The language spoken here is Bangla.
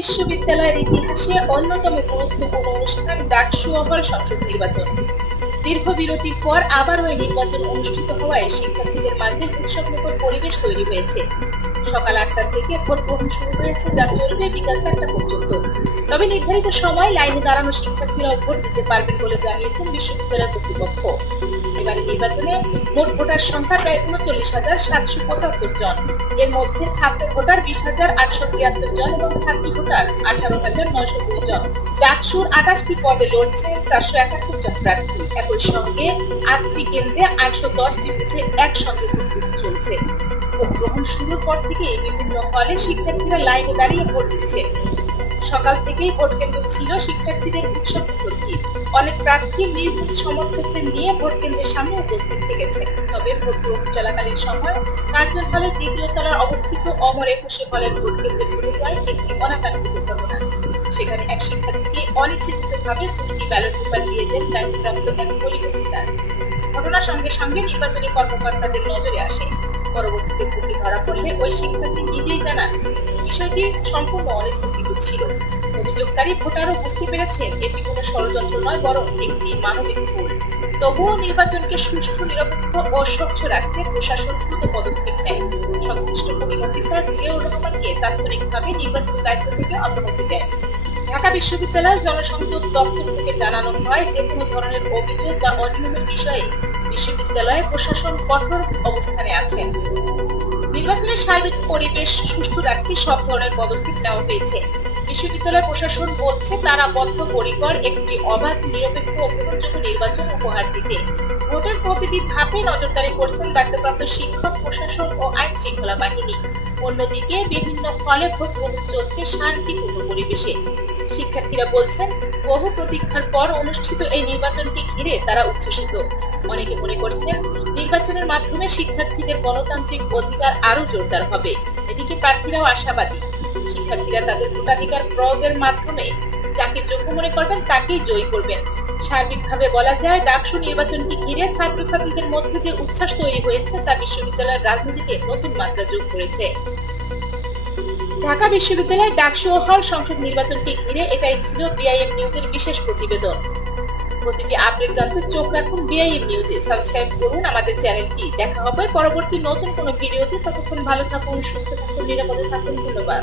বিশ্ববিদ্যালয়ের ইতিহাসে অন্যতম গুরুত্বপূর্ণ অনুষ্ঠান ডাকসু হল সংসদ নির্বাচন। দীর্ঘ বিরতির পর আবারও এই নির্বাচন অনুষ্ঠিত হওয়ায় শিক্ষার্থীদের মাঝে উৎসবমুখর পরিবেশ তৈরি হয়েছে। সকাল 8টা থেকে ভোট গ্রহণ শুরু হয়েছে, যা চলবে বিকাল 4টা পর্যন্ত। তবে নির্ধারিত সময় লাইনে দাঁড়ানো শিক্ষার্থীরাও ভোট দিতে পারবেন বলে জানিয়েছেন বিশ্ববিদ্যালয় কর্তৃপক্ষ। এবারে নির্বাচনে মোট ভোটার সংখ্যা প্রায় 39,775 জন। এর মধ্যে ছাত্র ভোটার 20,873 জন এবং ছাত্রী ভোটার 18,902 জন। ডাকসুর 28টি পদে লড়ছেন 471 জন প্রার্থী। একই সঙ্গে 8টি কেন্দ্রে 810টি বুথে একসঙ্গে ভোট চলছে। ভোট গ্রহণ শুরুর পর থেকে বিভিন্ন হলে শিক্ষার্থীরা লাইনে দাঁড়িয়ে ভোট দিচ্ছে। সকাল থেকেই ভোট কেন্দ্র ছিল শিক্ষার্থীদের উৎসব মুখর। অনেক প্রার্থী নিজ নিজ সমর্থকদের নিয়ে ভোট কেন্দ্রের সামনে উপস্থিত থেকেছে। তবে ভোট গ্রহণ চলাকালীন সময় কার্জন হলের দ্বিতীয় তলার অবস্থিত অমর একুশে হলের ভোট কেন্দ্রে ঘটে যায় একটি অনাকাঙ্ক্ষিত ঘটনা। সেখানে এক শিক্ষার্থীকে অনিচ্ছাকৃতভাবে 2টি ব্যালট পেপার দিয়ে দেন দায়িত্বপ্রাপ্ত এক পুলিশ অফিসার। ঘটনার সঙ্গে সঙ্গে নির্বাচনী কর্মকর্তাদের নজরে আসে। পরবর্তীতে ত্রুটি ধরা পড়লে ওই শিক্ষার্থী নিজেই জানান বিষয়টি সম্পূর্ণ অনিচ্ছাকৃত ছিল। অভিযোগকারী ভোটারও বুঝতে পেরেছেন এটি কোনো ষড়যন্ত্র নয়, বরং একটি মানবিক ভুল। তবুও নির্বাচনকে সুষ্ঠু, নিরপেক্ষ ও স্বচ্ছ রাখতে প্রশাসন দ্রুত পদক্ষেপ নেয়। সংশ্লিষ্ট পুলিশ অফিসার জিয়াউর রহমানকে তাৎক্ষণিকভাবে নির্বাচনের দায়িত্ব থেকে অব্যাহতি দেয়। ঢাকা বিশ্ববিদ্যালয়ের জনসংযোগ দপ্তর থেকে জানানো হয়, যে কোনো ধরনের অভিযোগ বা অনিয়মের বিষয়ে বিশ্ববিদ্যালয়ে প্রশাসন কঠোর অবস্থানে আছেন। নির্বাচনের সার্বিক পরিবেশ সুষ্ঠু রাখতে সব ধরনের পদক্ষেপ নেওয়া হয়েছে। বিশ্ববিদ্যালয় প্রশাসন বলছে তারা বদ্ধপরিকর একটি অবাধ, নিরপেক্ষ ও গ্রহণযোগ্য নির্বাচন উপহার দিতে। ভোটের প্রতিটি ধাপে নজরদারি করছেন দায়িত্বপ্রাপ্ত শিক্ষক, প্রশাসন ও আইন শৃঙ্খলা বাহিনী। অন্যদিকে বিভিন্ন হলে ভোট গ্রহণ চলছে শান্তিপূর্ণ পরিবেশে। শিক্ষার্থীরা বলছেন, বহু প্রতীক্ষার পর অনুষ্ঠিত এই নির্বাচনকে ঘিরে তারা উচ্ছ্বসিত। অনেকে মনে করছেন নির্বাচনের মাধ্যমে শিক্ষার্থীদের গণতান্ত্রিক অধিকার আরো জোরদার হবে। এদিকে প্রার্থীরাও আশাবাদী, শিক্ষার্থীরা তাদের ভোটাধিকার প্রয়োগের মাধ্যমে যাকে যোগ্য মনে করবেন তাকেই জয়ী করবেন। সার্বিকভাবে বলা যায়, ডাকসু নির্বাচনকে ঘিরে ছাত্রছাত্রীদের মধ্যে যে উচ্ছ্বাস তৈরি হয়েছে তা বিশ্ববিদ্যালয়ের রাজনীতিতে নতুন মাত্রা যোগ করেছে। ঢাকা বিশ্ববিদ্যালয়ের ডাকসু হল সংসদ নির্বাচনকে ঘিরে এটাই ছিল বিআইএম নিউজের বিশেষ প্রতিবেদন। প্রতিটি আপডেট জানতে চোখ রাখুন বিআইএম নিউজে। সাবস্ক্রাইব করুন আমাদের চ্যানেলটি। দেখা হবে পরবর্তী নতুন কোনো ভিডিওতে। ততক্ষণ ভালো থাকুন, সুস্থ থাকুন, নিরাপদে থাকুন। ধন্যবাদ।